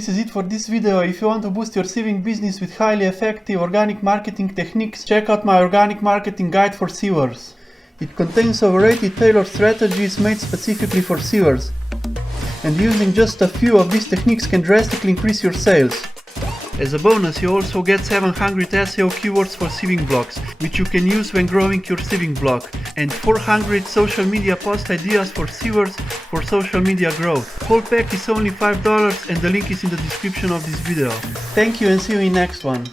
This is it for this video. If you want to boost your sieving business with highly effective organic marketing techniques, check out my organic marketing guide for sievers. It contains over 80 tailored strategies made specifically for sievers. And using just a few of these techniques can drastically increase your sales. As a bonus, you also get 700 SEO keywords for sieving blocks, which you can use when growing your sieving block, and 400 social media post ideas for sievers for social media growth. Whole pack is only $5 and the link is in the description of this video. Thank you and see you in next one.